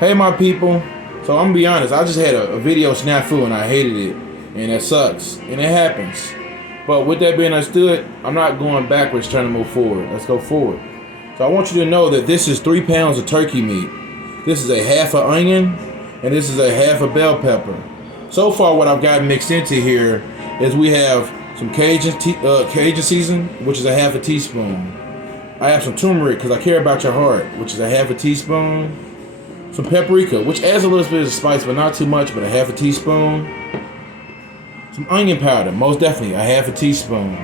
Hey my people, so I'm gonna be honest, I just had a video snafu and I hated it, and it sucks, and it happens. But with that being understood, I'm not going backwards trying to move forward. Let's go forward. So I want you to know that this is 3 pounds of turkey meat. This is a half an onion, and this is a half a bell pepper. So far what I've got mixed into here is we have some Cajun season, which is a half a teaspoon. I have some turmeric because I care about your heart, which is a half a teaspoon. Some paprika, which adds a little bit of spice, but not too much, but a half a teaspoon. Some onion powder, most definitely a half a teaspoon.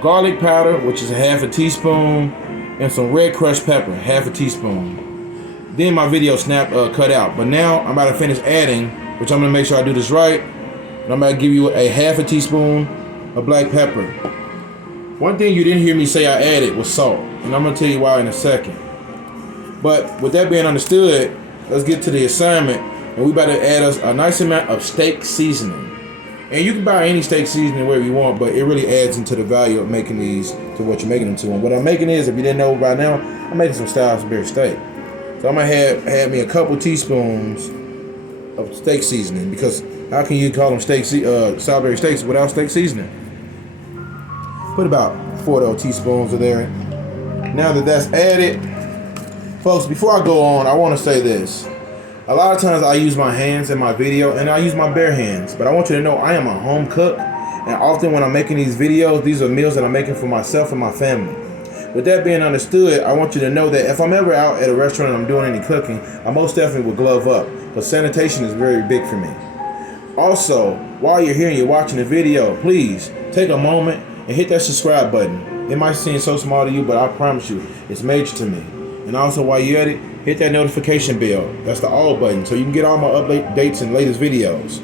Garlic powder, which is a half a teaspoon. And some red crushed pepper, half a teaspoon. Then my video cut out. But now I'm about to finish adding, which I'm gonna make sure I do this right. And I'm about to give you a half a teaspoon of black pepper. One thing you didn't hear me say I added was salt. And I'm gonna tell you why in a second. But with that being understood, let's get to the assignment. And we about to add us a nice amount of steak seasoning. And you can buy any steak seasoning wherever you want, but it really adds into the value of making these to what you're making them to. And what I'm making is, if you didn't know by now, I'm making some Salisbury steak. So I'm gonna have me a couple teaspoons of steak seasoning, because how can you call them Salisbury steaks without steak seasoning? Put about 4 of those teaspoons of there. Now that that's added, folks, before I go on, I want to say this. A lot of times I use my hands in my video, and I use my bare hands. But I want you to know I am a home cook. And often when I'm making these videos, these are meals that I'm making for myself and my family. With that being understood, I want you to know that if I'm ever out at a restaurant and I'm doing any cooking, I most definitely will glove up. But sanitation is very big for me. Also, while you're here and you're watching the video, please take a moment and hit that subscribe button. It might seem so small to you, but I promise you, it's major to me. And also, while you're at it, hit that notification bell. That's the all button, so you can get all my updates and latest videos.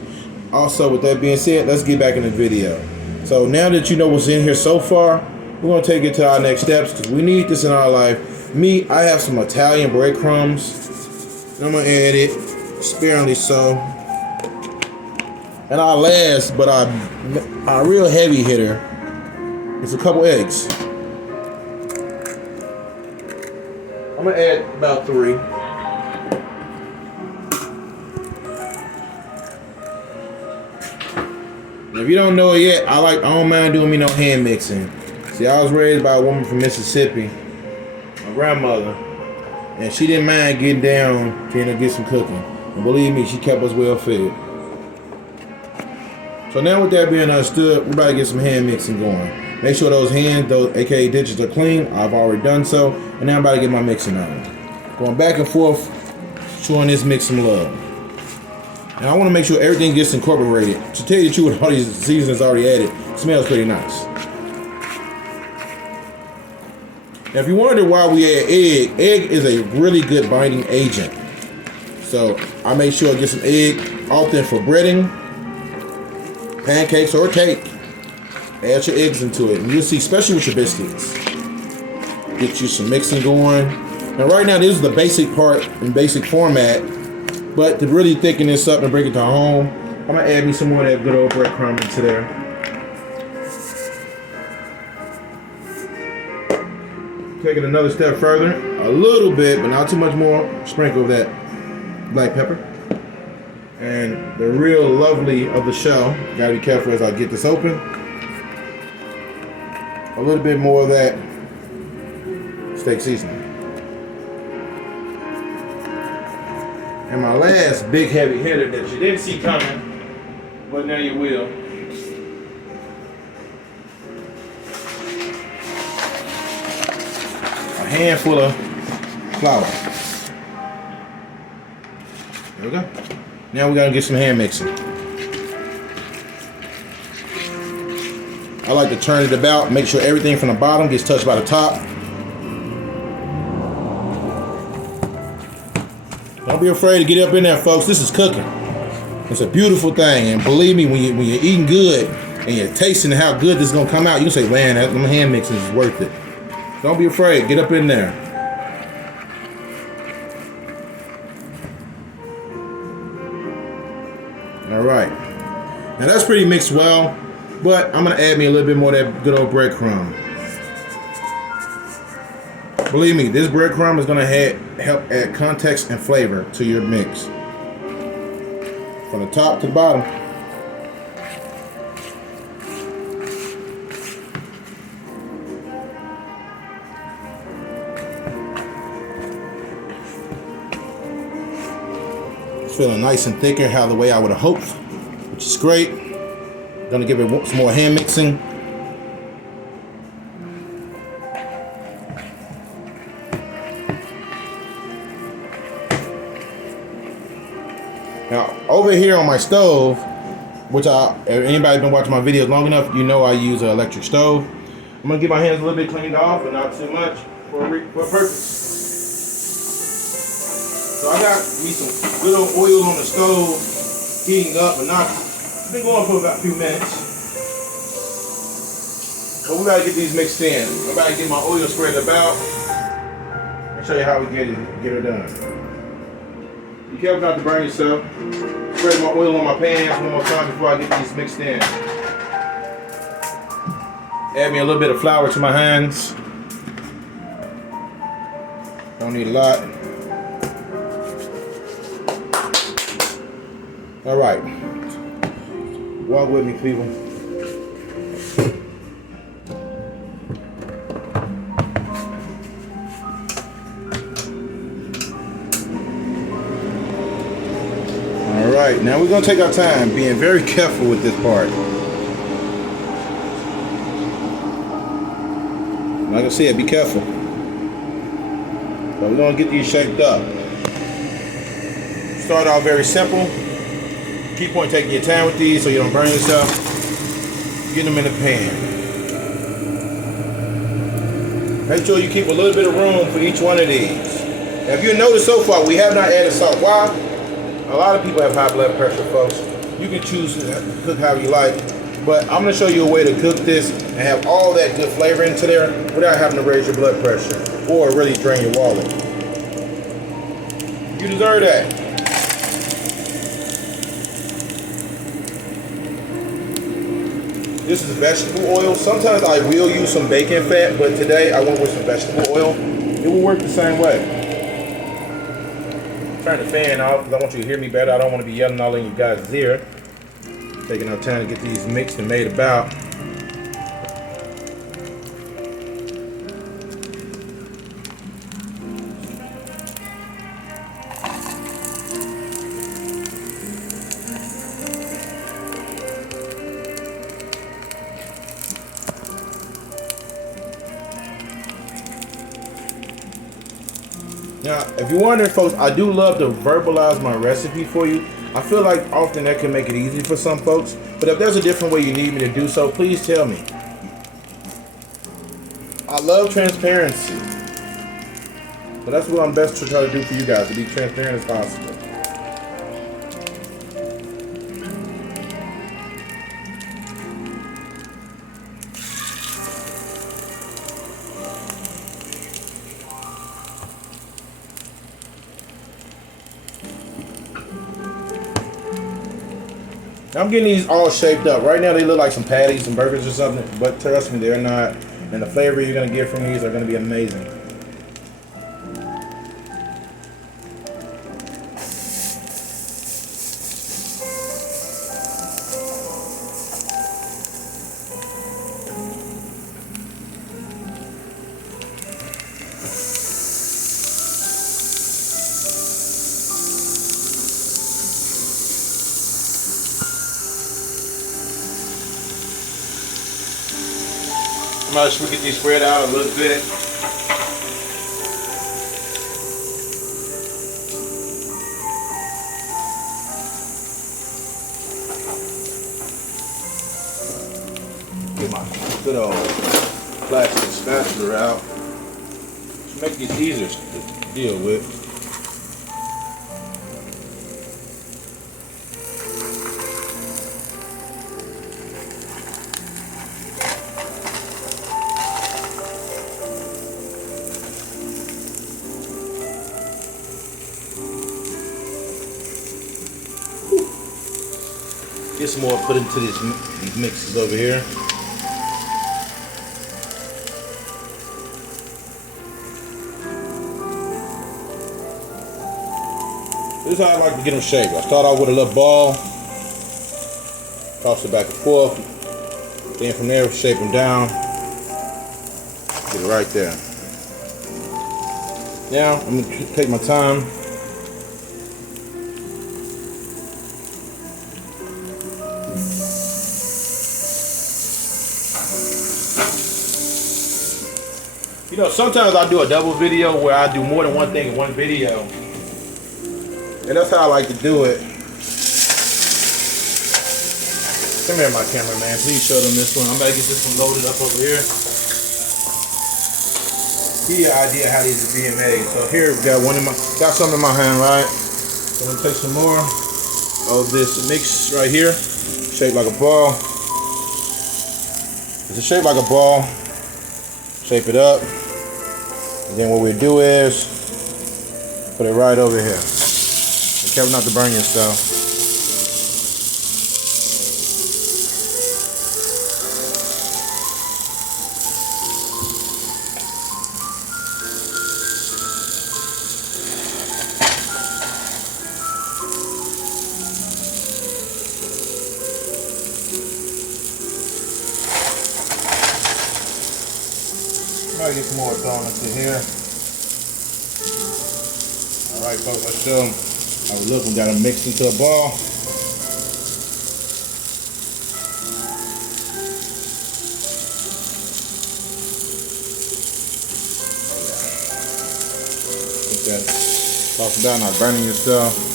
Also, with that being said, let's get back in the video. So now that you know what's in here so far, we're going to take it to our next steps, because we need this in our life. Me, I have some Italian breadcrumbs. I'm going to add it, sparingly so. And our last, but our real heavy hitter, is a couple eggs. I'm gonna add about 3. Now, if you don't know it yet, I don't mind doing me no hand mixing. See, I was raised by a woman from Mississippi, my grandmother, and she didn't mind getting down to get some cooking. And believe me, she kept us well fed. So now with that being understood, we're about to get some hand mixing going. Make sure those hands, those aka digits, are clean. I've already done so. And now I'm about to get my mixing on. Going back and forth, showing this mix some love. And I want to make sure everything gets incorporated. To tell you the truth, with all these seasonings already added, it smells pretty nice. Now if you wonder why we add egg is a really good binding agent. So I make sure I get some egg, often for breading, pancakes, or cake. Add your eggs into it, and you'll see, especially with your biscuits, get you some mixing going. Now right now, this is the basic part in basic format, but to really thicken this up and bring it to home, I'm gonna add me some more of that good old breadcrumb into there. Take it another step further, a little bit, but not too much more. Sprinkle of that black pepper. And the real lovely of the shell, gotta be careful as I get this open. A little bit more of that steak seasoning. And my last big heavy hitter that you didn't see coming, but now you will. A handful of flour. There we go. Now we're gonna get some hand mixing. I like to turn it about, make sure everything from the bottom gets touched by the top. Don't be afraid to get up in there, folks. This is cooking. It's a beautiful thing, and believe me, when you're eating good and you're tasting how good this is gonna come out, you can say, man, that hand mixing is worth it. Don't be afraid. Get up in there. All right. Now that's pretty mixed well. But I'm going to add me a little bit more of that good old breadcrumb. Believe me, this breadcrumb is going to help add context and flavor to your mix. From the top to the bottom. It's feeling nice and thicker, how the way I would have hoped, which is great. Gonna give it some more hand mixing. Now, over here on my stove, which if anybody been watching my videos long enough, you know I use an electric stove. I'm gonna get my hands a little bit cleaned off, but not too much for a purpose. So I got me some good old oil on the stove, heating up, but not. It's been going for about a few minutes. But we gotta get these mixed in. I'm about to get my oil spread about and show you how we get it done. Be careful not to burn yourself. Spread my oil on my pan one more time before I get these mixed in. Add me a little bit of flour to my hands. Don't need a lot. All right. Walk with me, people. Alright, now we're going to take our time, being very careful with this part. Like I said, be careful. So we're going to get these shaped up. Start off very simple. Keep on taking your time with these so you don't burn yourself. Get them in the pan. Make sure you keep a little bit of room for each one of these. Now, if you notice so far, we have not added salt. Why? A lot of people have high blood pressure, folks. You can choose to cook however you like, but I'm going to show you a way to cook this and have all that good flavor into there without having to raise your blood pressure or really drain your wallet. You deserve that. This is vegetable oil. Sometimes I will use some bacon fat, but today I went with some vegetable oil. It will work the same way. Turn the fan off because I want you to hear me better. I don't want to be yelling all in you guys' ear. Taking our time to get these mixed and made about. Now, if you're wondering, folks, I do love to verbalize my recipe for you. I feel like often that can make it easy for some folks, but if there's a different way you need me to do so, please tell me. I love transparency, but that's what I'm best to try to do for you guys, to be transparent as possible. I'm getting these all shaped up. Right now they look like some patties, some burgers or something, but trust me, they're not. And the flavor you're going to get from these are going to be amazing. I'm going to get these spread out a little bit. Get my good old plastic spatula out to make these easier to deal with. Get some more put into these mixes over here. This is how I like to get them shaped. I start off with a little ball, toss it back and forth. Then from there, shape them down. Get it right there. Now, I'm going to take my time. You know, sometimes I do a double video where I do more than one thing in one video. And that's how I like to do it. Come here, my cameraman. Please show them this one. I'm about to get this one loaded up over here. Give you an idea how these are being made. So here we got got some in my hand, right? So I'm gonna take some more of this mix right here, shaped like a ball. It's a shape like a ball. Shape it up, and then what we do is put it right over here. Be careful not to burn your stuff. Try to get some more donuts in here. Alright folks, let's show them how we look. We got them mixed into a ball. Get that toss it down, not burning yourself.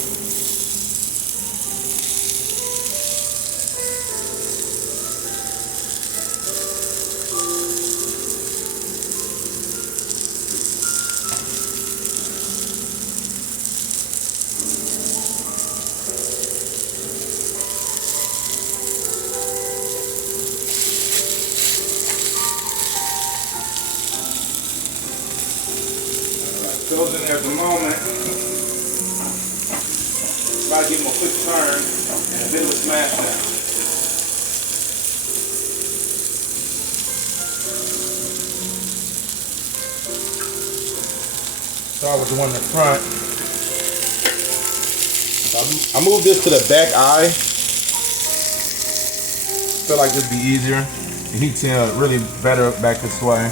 Goes in there at the moment. Try to give them a quick turn and a bit of a smash down. Start with the one in the front. I move this to the back eye. Feel like this would be easier. The heat's really better back this way.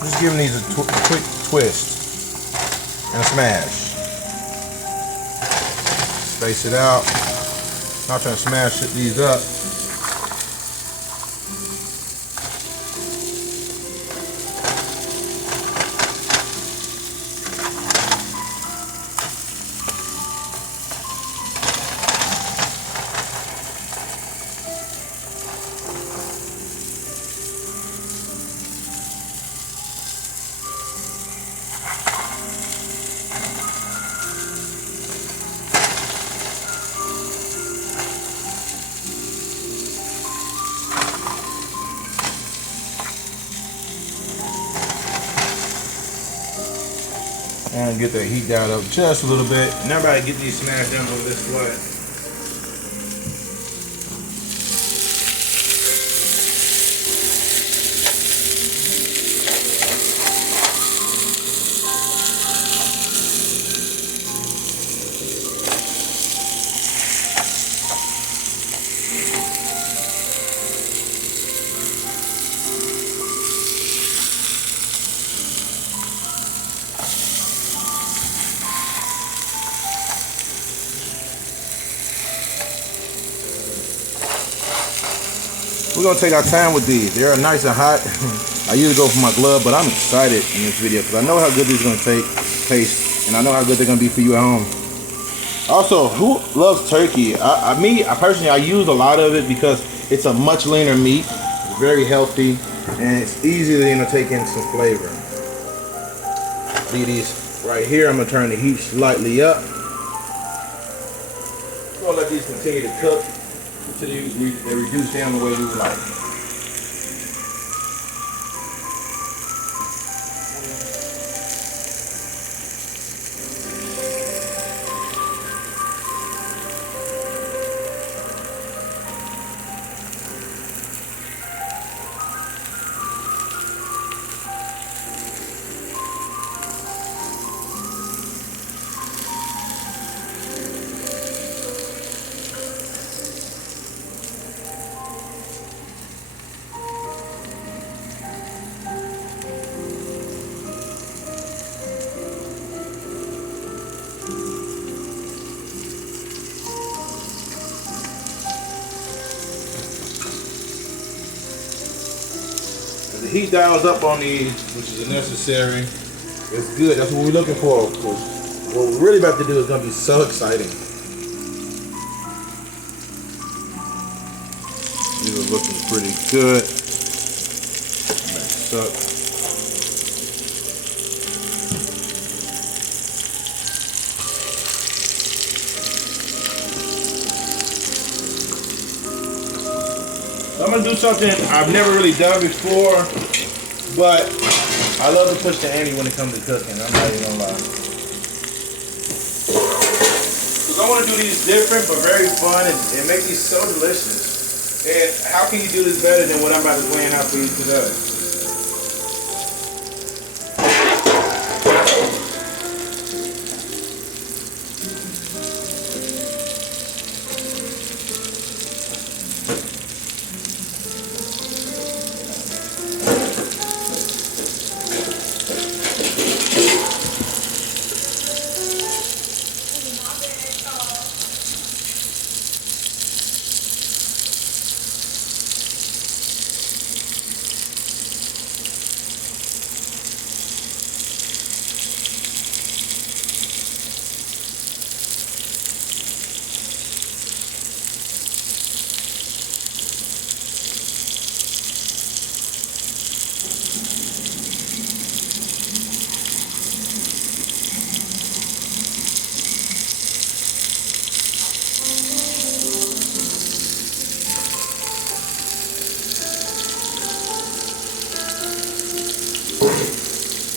Just giving these a quick twist and a smash. Space it out. Not trying to smash these up. And get that heat down up just a little bit. And everybody get these smashed down over this way. We're gonna take our time with these. They're nice and hot. I usually go for my glove, but I'm excited in this video because I know how good these are gonna taste, and I know how good they're gonna be for you at home. Also, who loves turkey? Personally, I use a lot of it because it's a much leaner meat. It's very healthy, and it's easy to take in some flavor. Leave these right here. I'm gonna turn the heat slightly up. We're gonna let these continue to cook until they reduce down the way we would like. heat dials up on these, which is necessary. It's good. That's what we're looking for. What we're really about to do is gonna be so exciting. These are looking pretty good. Mixed up. I'm gonna do something I've never really done before, but I love to push the ante when it comes to cooking. I'm not even gonna lie. Because I want to do these different but very fun and make these so delicious. And how can you do this better than what I'm about to plan out for you today?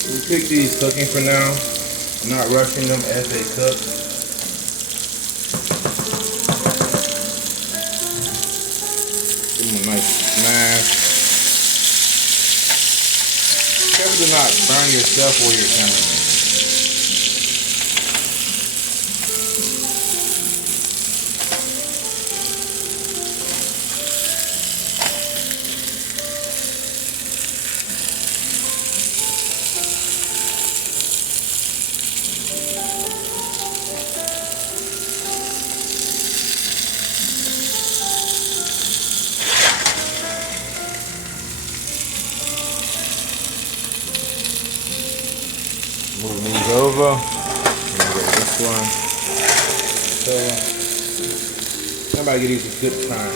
We pick these cooking for now. I'm not rushing them as they cook. Give them a nice smash. Careful to not burn yourself or your camera. Move these over. And go this one. So, somebody get these a good time.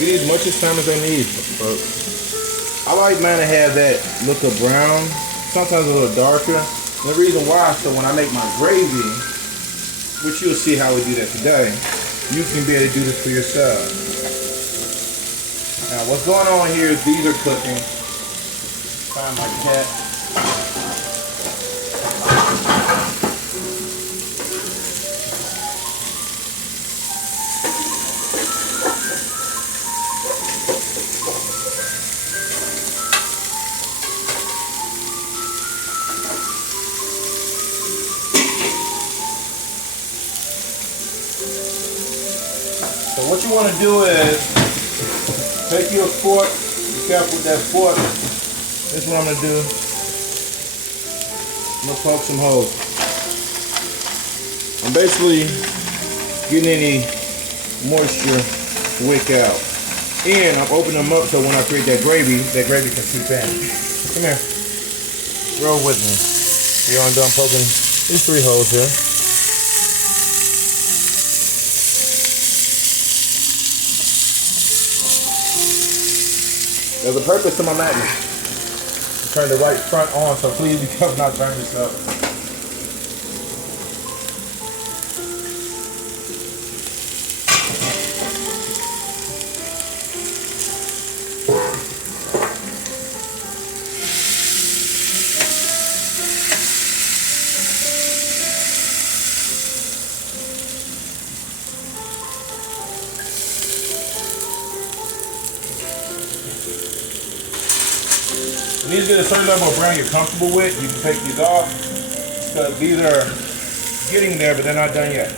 Get as much as time as I need, folks. I like mine to have that look of brown, sometimes a little darker. And the reason why, so when I make my gravy, which you'll see how we do that today, you can be able to do this for yourself. Now what's going on here is these are cooking. Find my cat. So what you want to do is take your fork, be careful with that fork. This is what I'm going to do. I'm going to poke some holes. I'm basically getting any moisture to wick out. And I'm opening them up so when I create that gravy can seep in. Come here. Roll with me. Here I'm done poking these 3 holes here. There's a purpose to my magnet. Turn the right front on, so please be careful not to burn yourself. These get a certain level of brown you're comfortable with. You can take these off because these are getting there, but they're not done yet.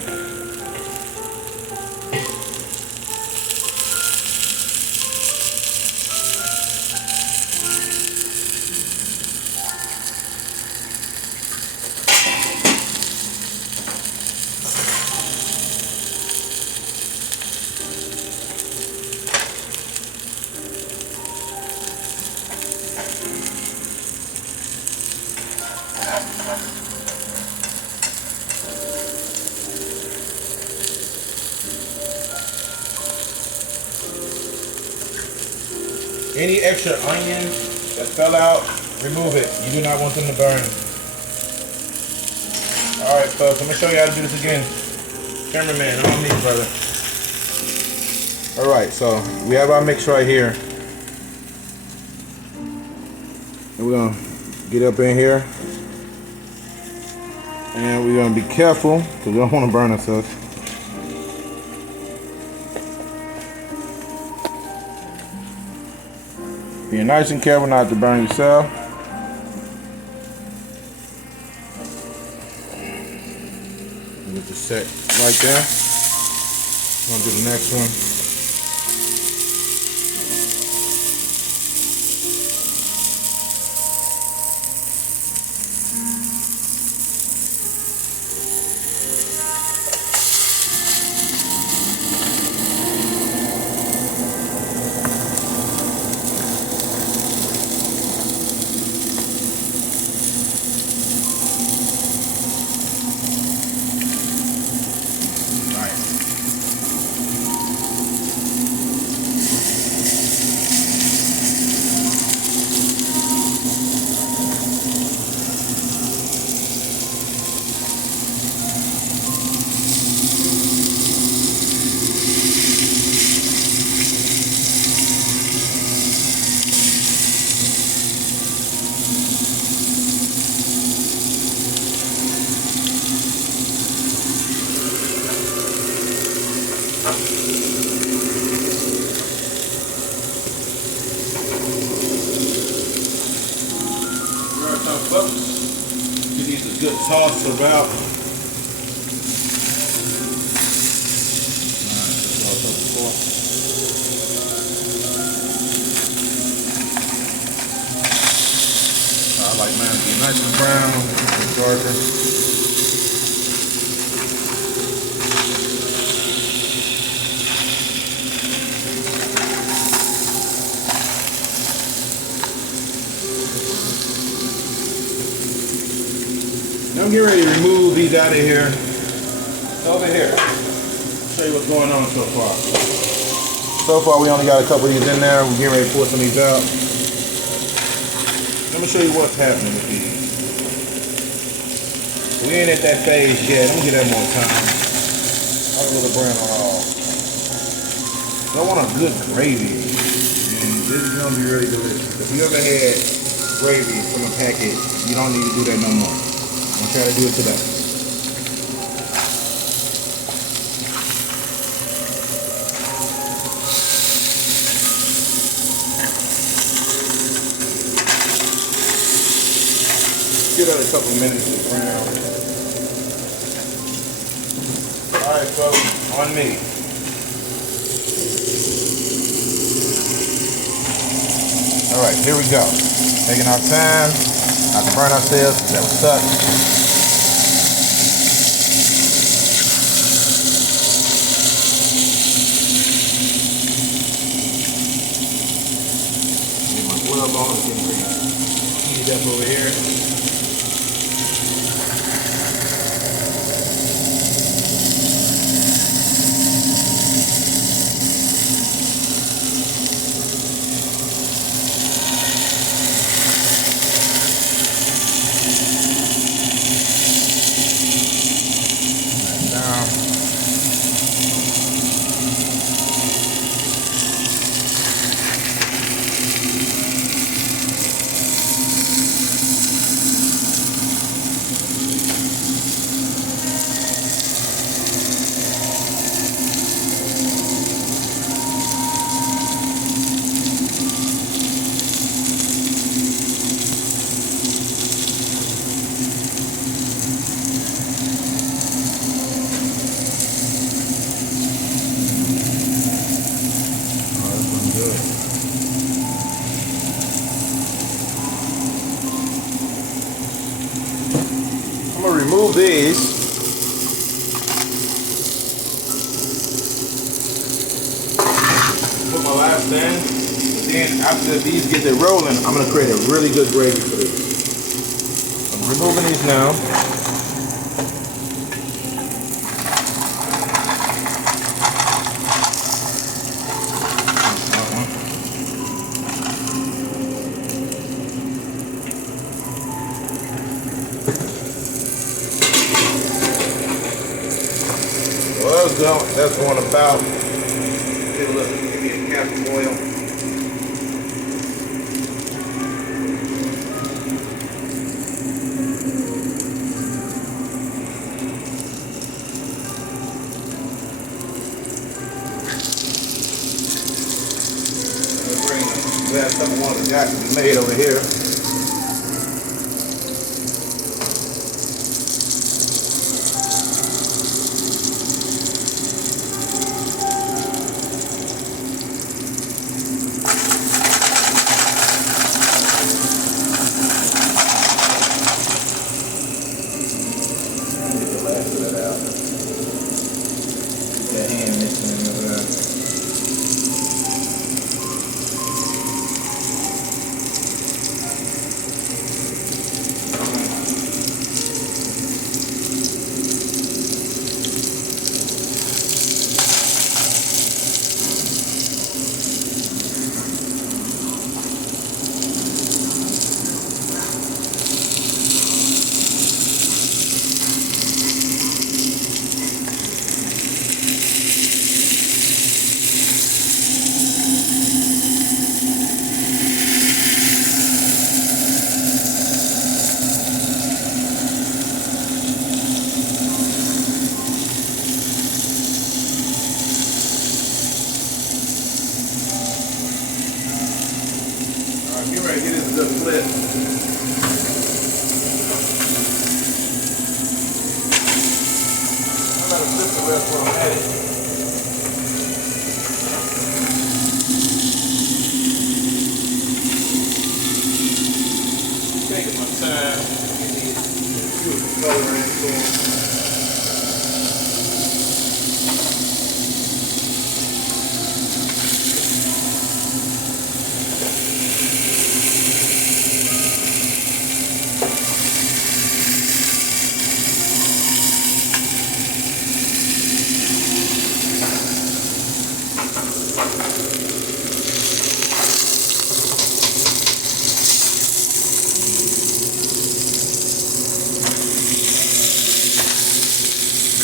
Any extra onion that fell out, remove it. You do not want them to burn. Alright folks, I'm going to show you how to do this again. Cameraman, on me, brother. Alright, so we have our mix right here. And we're going to get up in here. And we're going to be careful because we don't want to burn ourselves. Be nice and careful not to burn yourself. Get this set right there. I'm gonna do the next one. Give these a good toss about. I like mine to be nice and brown, darker. I'm getting ready to remove these out of here. Over here. Show you what's going on so far. So far we only got a couple of these in there. We're getting ready to pull some of these out. Let me show you what's happening with these. We ain't at that phase yet. Let me get that more time. I'll a little brown on all. So I want a good gravy. And this is gonna be really delicious. If you ever had gravy from a packet, you don't need to do that no more. I'm trying to do it today. Give it a couple minutes to brown. Alright folks, on me. Alright, here we go. Taking our time, not to burn ourselves, that was suck. Up on it, heat it up over here. Down. remove these. Put my last in. Then after these get it rolling, I'm gonna create a really good gravy for this. I'm removing these now. Well, that's going about. Give a cap of oil. We have some more that got to be made over here. Get the last of that out. That hand mixing in there. Get ready to get this good flip. I'm going to flip the rest while I'm at it. Taking my time. Get these beautiful coloring to them.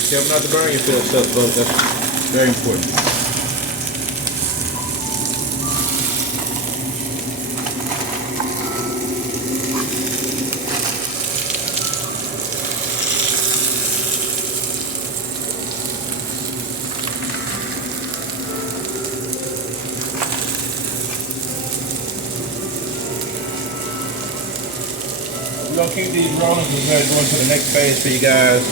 Careful not to burn yourself, folks. That's very important. We're going to keep these rolling. We're going to go into the next phase for you guys.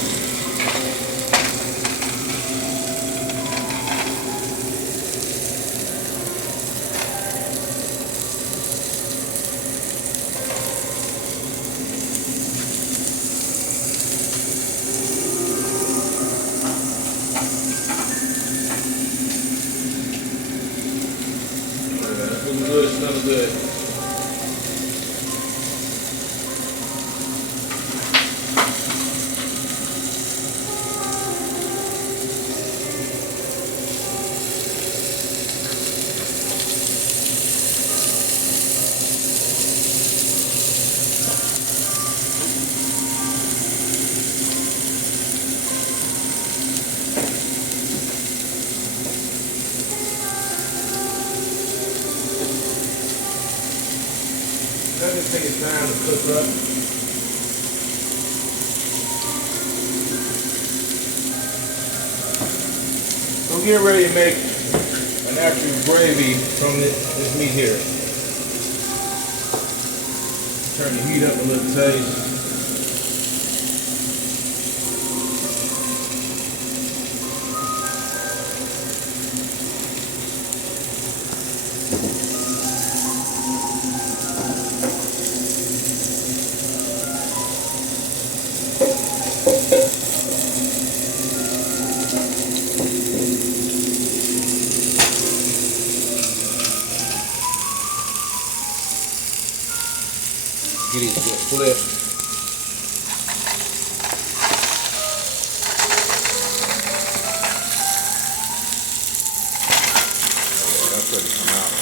Looking good, smelling good. Let it take its time to cook up. So get ready to make an actual gravy from this meat here. Turn the heat up a little taste. flip. Oh, that's ready to come out.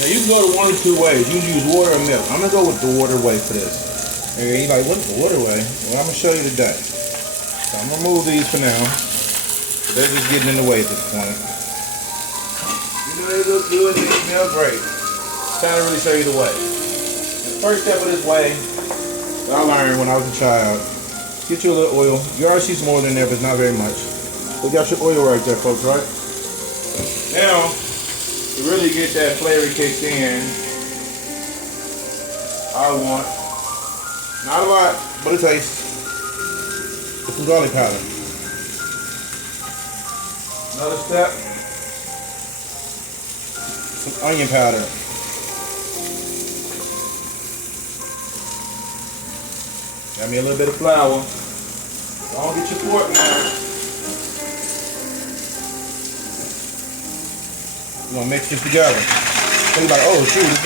Now you can go to one of two ways. You can use water or milk. I'm gonna go with the water way for this. And you're like, what's the water way? Well, I'm gonna show you today. So I'm gonna remove these for now. They're just getting in the way at this point. You know they look good and they smell great. Trying to really show you the way. The first step of this way that I learned when I was a child. Get you a little oil. You already see some oil in there, but it's not very much. We got your oil right there, folks, right? Now, to really get that flavor kicked in, I want, not a lot, but a taste, with some garlic powder. Another step, some onion powder. Got me a little bit of flour. Don't get your pork now. We're gonna mix this together. So you're like, oh shoot, it's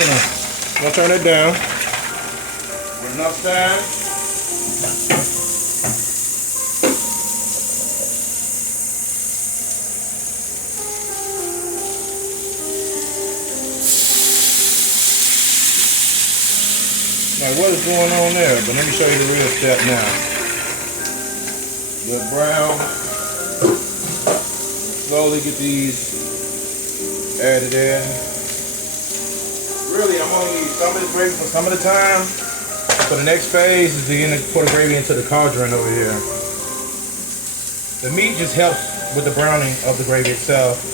gonna turn it down. With enough time. Now what is going on there? But let me show you the real step now. Good brown. Slowly get these added in. Really, I'm gonna use some of this gravy for some of the time. So the next phase is to pour the gravy into the cauldron over here. The meat just helps with the browning of the gravy itself.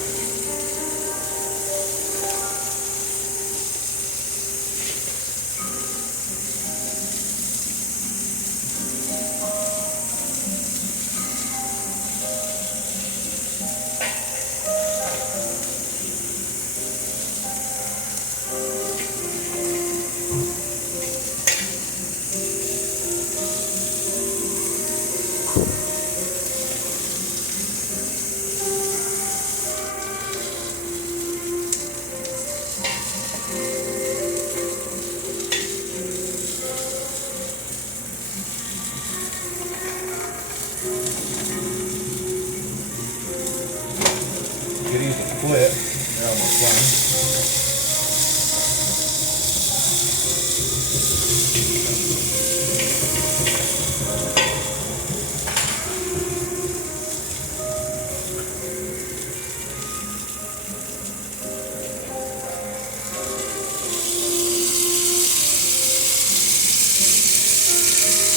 Get these to flip. They're almost done.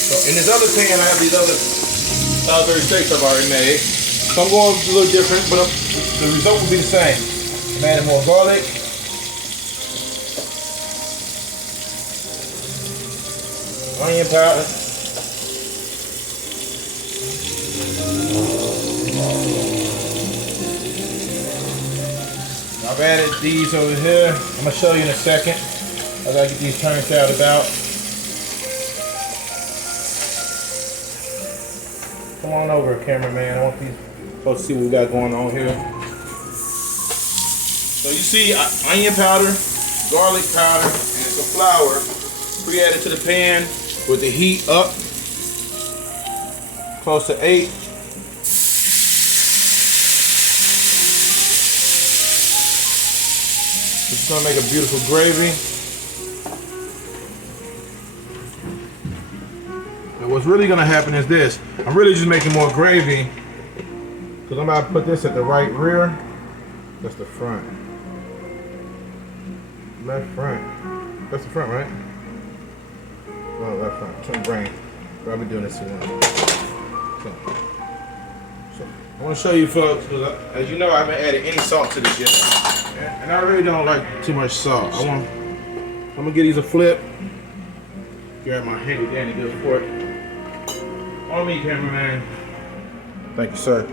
So in this other pan, I have these other Salisbury steaks I've already made. So I'm going a little different, but the result will be the same. I'm adding more garlic. Onion powder. I've added these over here. I'm going to show you in a second. I gotta get these turned out about. Come on over, cameraman. I want these folks to see what we got going on here. So you see onion powder, garlic powder, and some flour pre-added to the pan with the heat up close to 8. This is gonna make a beautiful gravy. And what's really gonna happen is this. I'm really just making more gravy because I'm about to put this at the right rear. That's the front. Left front. That's the front, right? Oh, left front. Turn brain. Probably doing this one. So. I want to show you folks, because as you know, I haven't added any salt to this yet. And I really don't like too much salt. I'm gonna give these a flip. Grab my handy dandy good fork. On me, cameraman. Thank you, sir.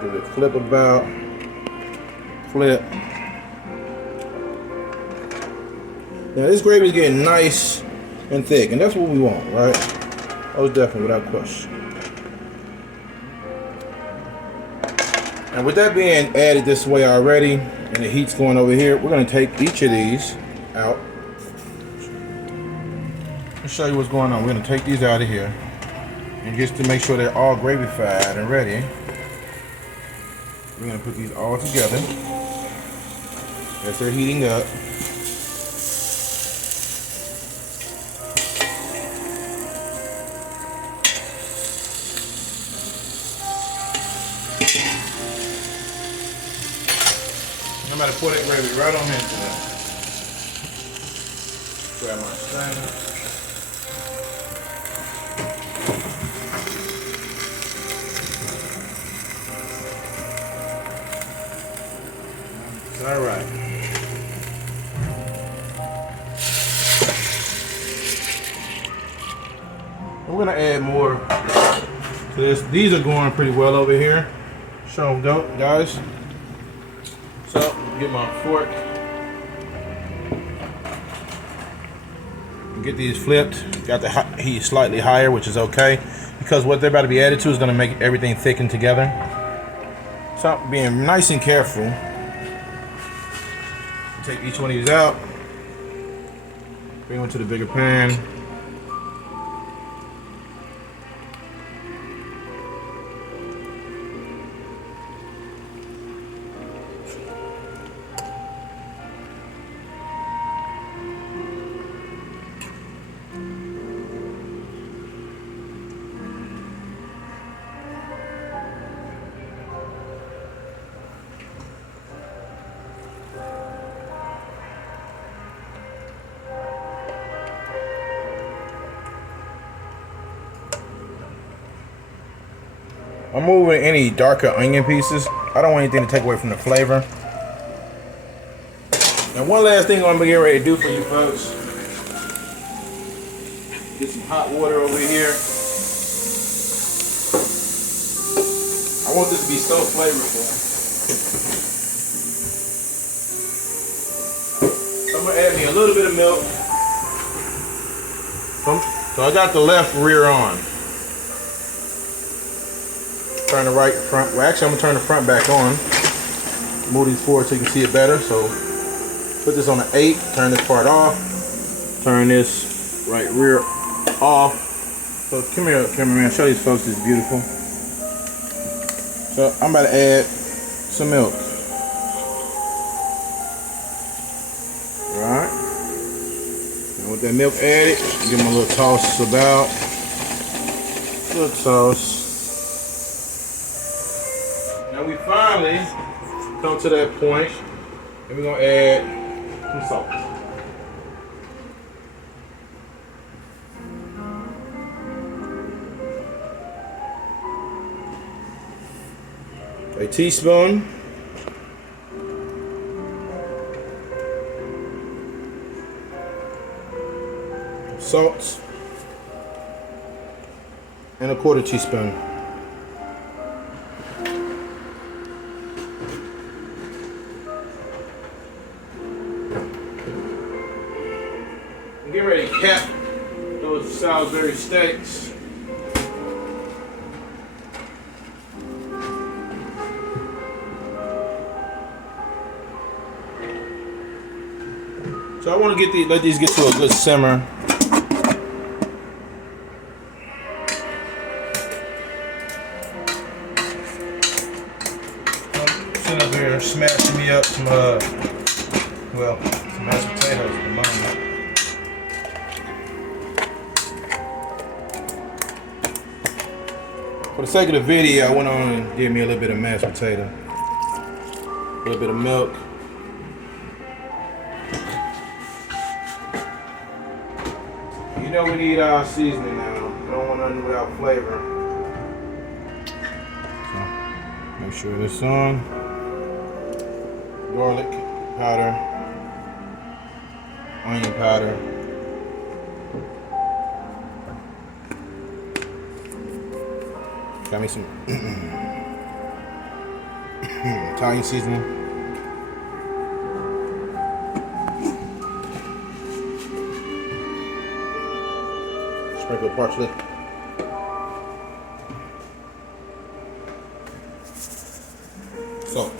Give it a flip about. Flip. Now this gravy is getting nice and thick, and that's what we want, right? Most definitely, without question. And with that being added this way already, and the heat's going over here, we're going to take each of these out. I'll show you what's going on. We're going to take these out of here, and just to make sure they're all gravy-fied and ready, we're going to put these all together as they're heating up. I'm going to pour that gravy right on into that. Grab my strainer. All right. We're going to add more to this. These are going pretty well over here. Show them, go, guys. So, get my fork. Get these flipped. Got the heat slightly higher, which is okay, because what they're about to be added to is going to make everything thicken together. So, being nice and careful. Take each one of these out. Bring them to the bigger pan. I'm moving any darker onion pieces. I don't want anything to take away from the flavor. Now, one last thing I'm gonna get ready to do for you folks. Get some hot water over here. I want this to be so flavorful. So I'm gonna add me a little bit of milk. So I got the left rear on. Turn the right front. Well, actually, I'm gonna turn the front back on. Move these forward so you can see it better. So, put this on an 8. Turn this part off. Turn this right rear off. So, come here, cameraman. Show these folks this is beautiful. So, I'm about to add some milk. All right. And with that milk added, give them a little toss about. A little toss. Now we finally come to that point, and we're gonna add some salt. A teaspoon. Salt. And a 1/4 teaspoon. Get ready to cap those Salisbury steaks. So I want to let these get to a good simmer. Sitting up here smashing me up some some mashed potatoes at the moment. For the sake of the video, I went on and gave me a little bit of mashed potato, a little bit of milk. You know we need our seasoning now. We don't want nothing without flavor. Make sure this on. Garlic powder, onion powder, got me some Italian seasoning. Sprinkle parsley. Salt.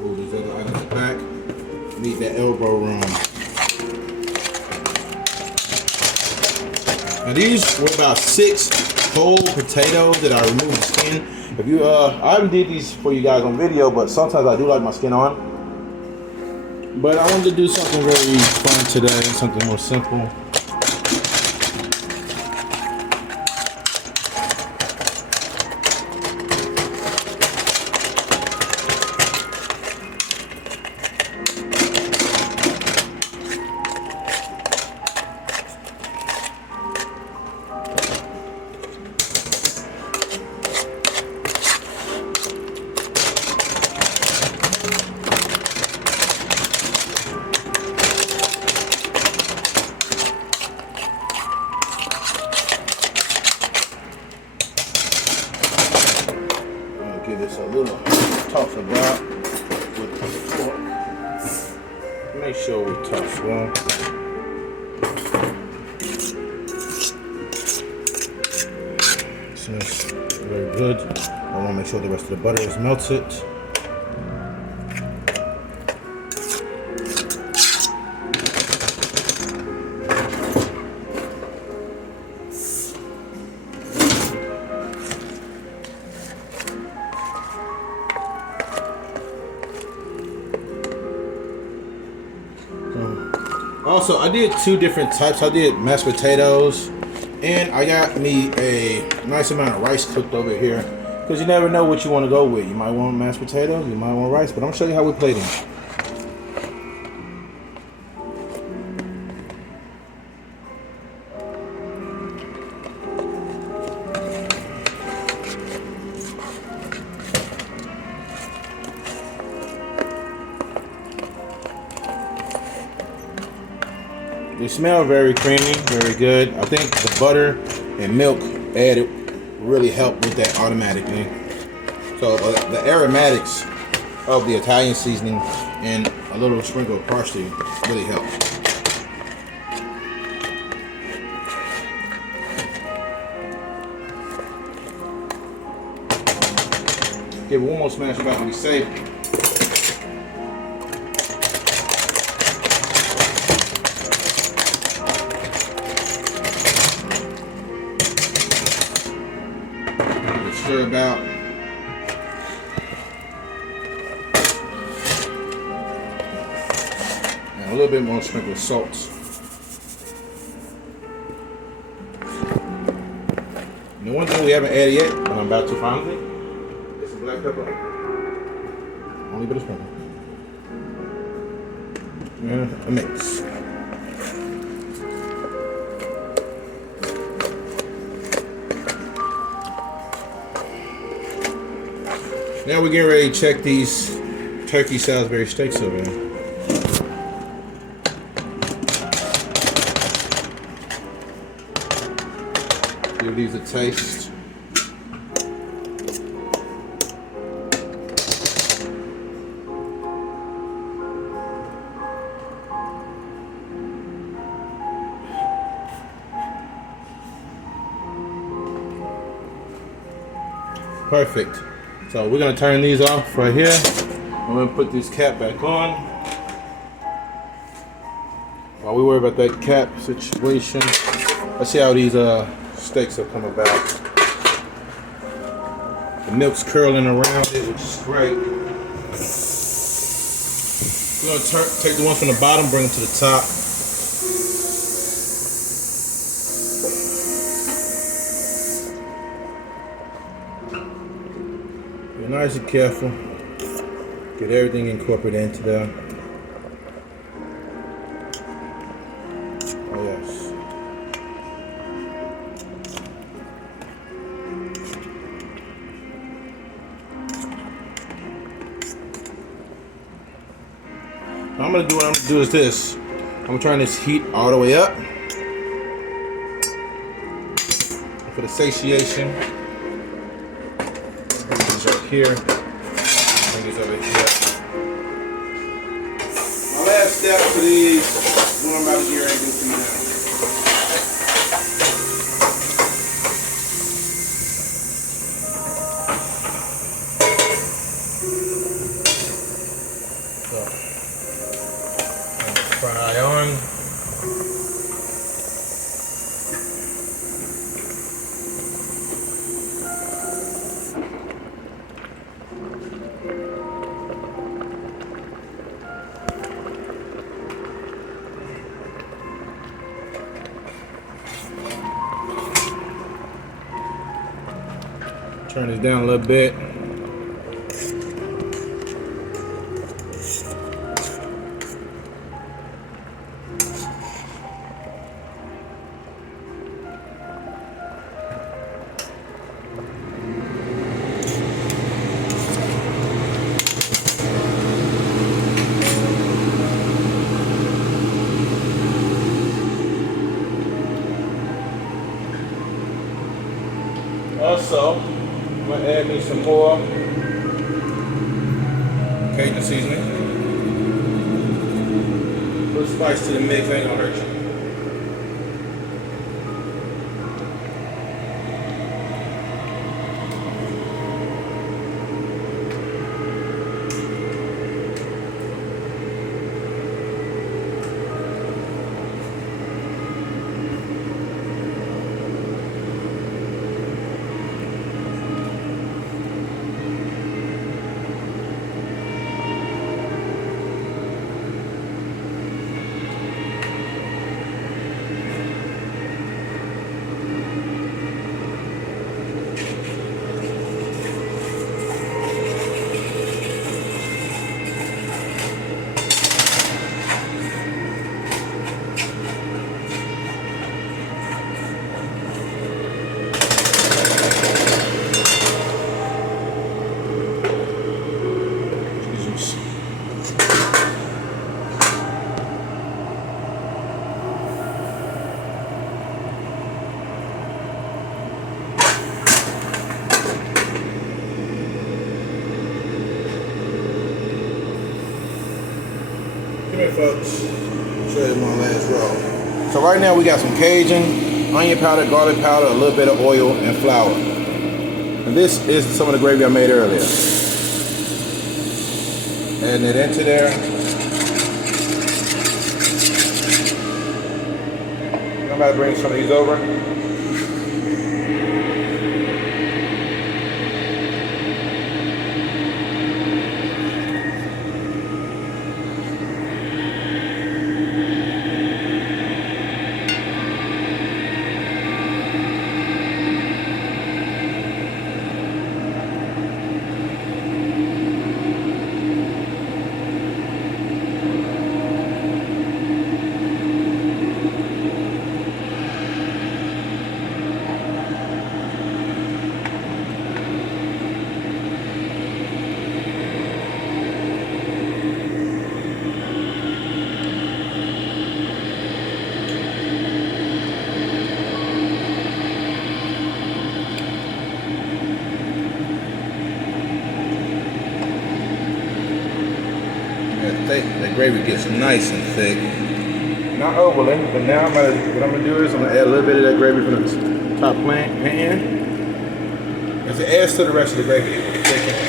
Move these other items back. Need that elbow room. Now these were about 6 whole potatoes that I removed the skin. If you I haven't did these for you guys on video, but sometimes I do like my skin on. But I wanted to do something very fun today, something more simple. Give this a little toss about with the fork. Make sure we toss well. So that's very good. I want to make sure the rest of the butter is melted. Also, I did 2 different types. I did mashed potatoes, and I got me a nice amount of rice cooked over here, because you never know what you want to go with. You might want mashed potatoes, you might want rice, but I'm going to show you how we plate them. They smell very creamy, very good. I think the butter and milk added really help with that automatically. So the aromatics of the Italian seasoning and a little sprinkle of parsley really helps. Give it one more smash about to be safe. Stir about. And a little bit more sprinkle of salt. And the one thing we haven't added yet, but I'm about to finally, is some black pepper. Only a bit of sprinkle. And a mix. Now we're getting ready to check these turkey Salisbury steaks over here. Give these a taste. Perfect. So we're gonna turn these off right here. I'm gonna put this cap back on. While we worry about that cap situation, let's see how these steaks have come about. The milk's curling around it, which is great. We're gonna take the ones from the bottom, bring them to the top. Be nice and careful. Get everything incorporated into there. Oh yes. What I'm gonna do is this. I'm gonna turn this heat all the way up. For the satiation. Bring this up here. Bring this over here. My last step for these, what I'm about to get ready to do for you now. So, front eye on. Turn this down a little bit. Also, I'm gonna add me some more Cajun seasoning. A little spice to the mix, ain't gonna hurt you. Folks, show you my last roll. So right now we got some Cajun, onion powder, garlic powder, a little bit of oil, and flour. And this is some of the gravy I made earlier. Adding it into there. I'm about to bring some of these over. The gravy gets nice and thick. Not overly, but now what I'm gonna do is I'm gonna add a little bit of that gravy from the top pan. As it adds to the rest of the gravy, it will thicken.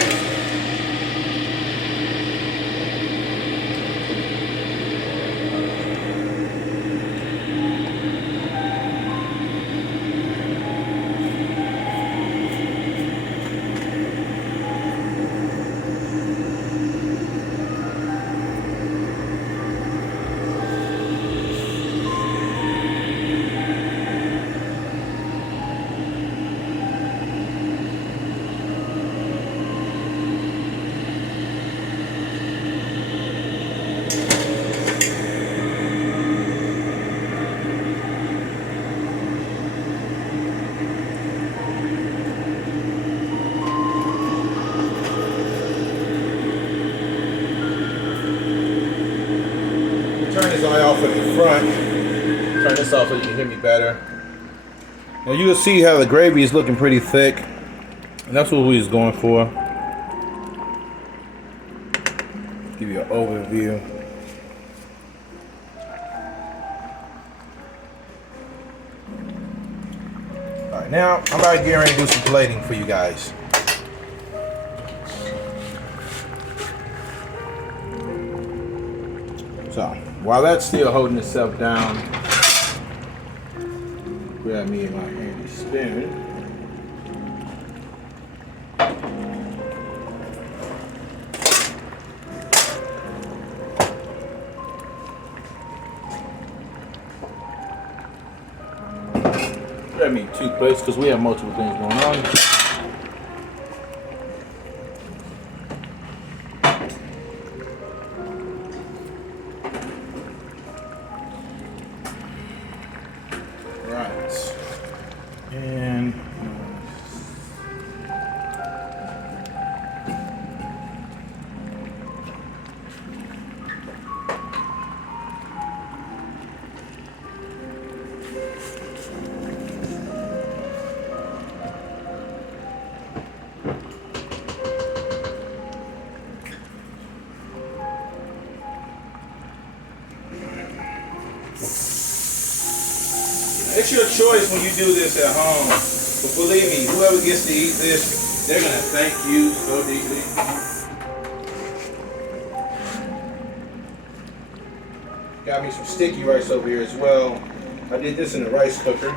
this eye off at the front. Turn this off so you can hear me better. Now you can see how the gravy is looking pretty thick. And that's what we was going for. Give you an overview. Alright, now I'm about to get ready to do some plating for you guys. So, while that's still holding itself down, grab me my handy spoon. Grab me 2 plates because we have multiple things going on. Right. And it's your choice when you do this at home. But believe me, whoever gets to eat this, they're gonna thank you so deeply. Got me some sticky rice over here as well. I did this in a rice cooker.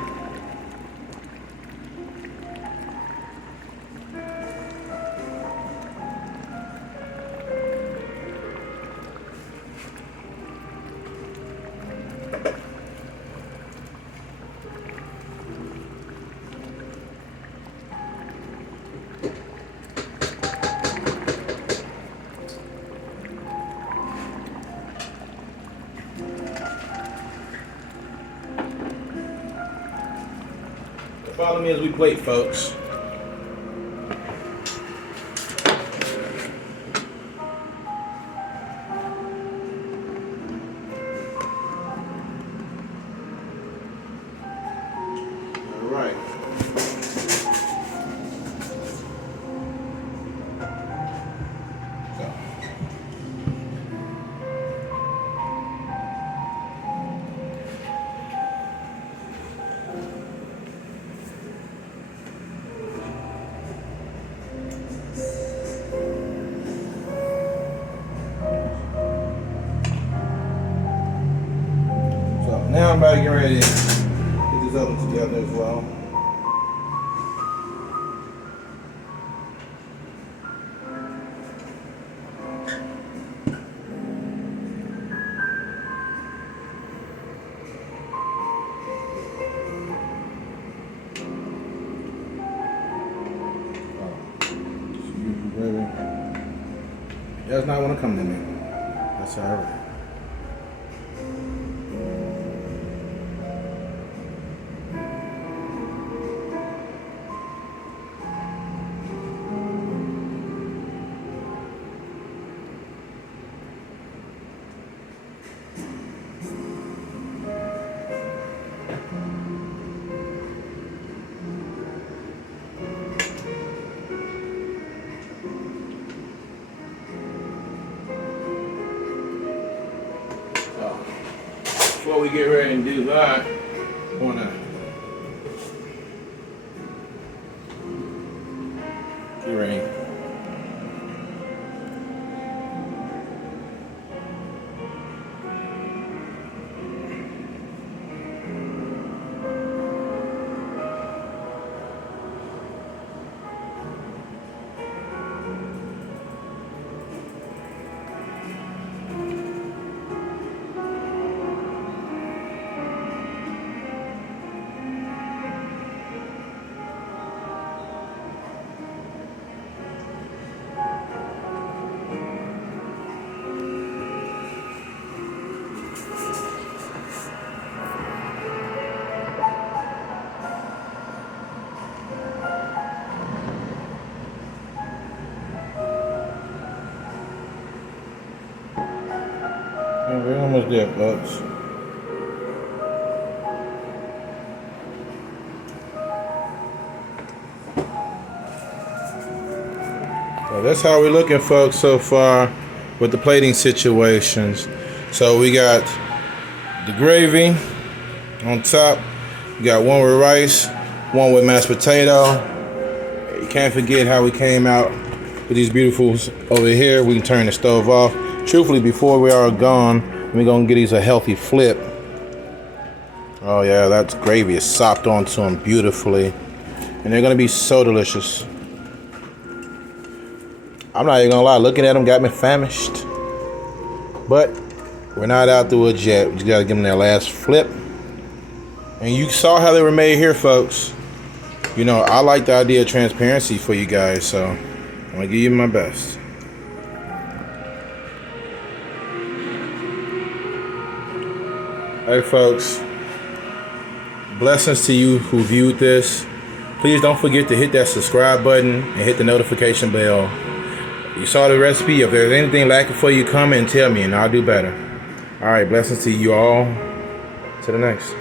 Follow me as we plate, folks. All right. Now I'm about to get ready to get this oven together as well. He does not want to come to me. That's all right. Before we get ready and do that, I want to get ready. We're almost there, folks. Well, that's how we're looking, folks, so far with the plating situations. So we got the gravy on top. We got one with rice, one with mashed potato. You can't forget how we came out with these beautifuls over here. We can turn the stove off. Truthfully, before we are gone, we're gonna get these a healthy flip. Oh yeah, that gravy is sopped onto them beautifully. And they're gonna be so delicious. I'm not even gonna lie, looking at them got me famished. But we're not out the woods yet. We just gotta give them their last flip. And you saw how they were made here, folks. You know, I like the idea of transparency for you guys, so I'm gonna give you my best. Hey folks, blessings to you who viewed this. Please don't forget to hit that subscribe button and hit the notification bell. You saw the recipe. If there's anything lacking for you, comment and tell me and I'll do better. All right, blessings to you all. To the next.